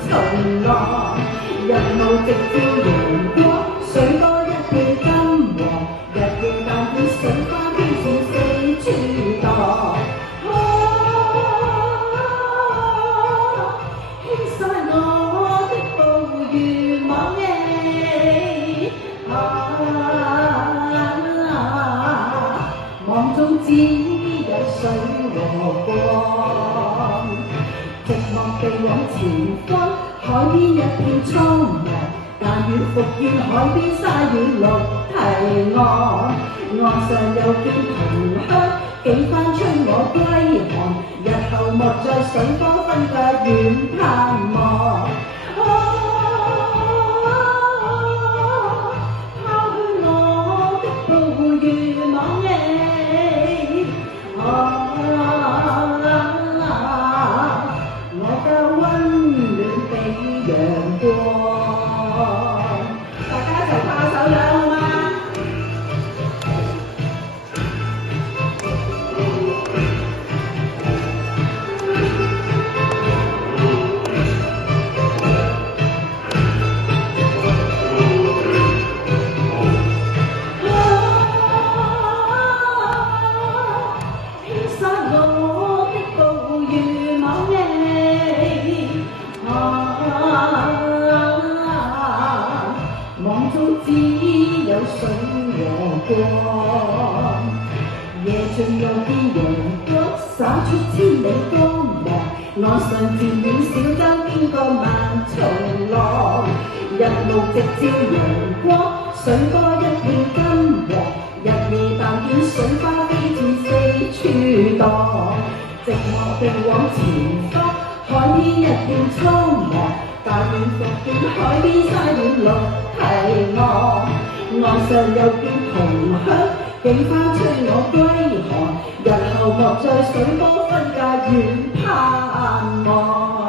從來，日暮直照陽光，水多一片金黃，日夜但見水花飄濺四處蕩。輕晒我的捕魚網翼，網中只有水和光，寂寞地往前方，海邊一片蒼茫，但願復見海邊沙與綠堤岸，岸上又見同鄉，幾番催我歸航，日後莫在水波分隔遠盼望。拋去我的捕魚網翼，我嘅溫暖比陽光。大家一齊拍手掌好嗎？網中只有水和光，夜盡又見陽光灑出千里光芒，岸上漸遠小舟經過萬重浪，日暮直照陽光，水多一片金黃，日夜但見水花飛濺四處蕩，寂寞地往前方，海邊一片蒼茫，但願復見海邊沙與綠堤岸，岸上又見同鄉，幾番催我歸航，日後莫在水波分隔遠盼望。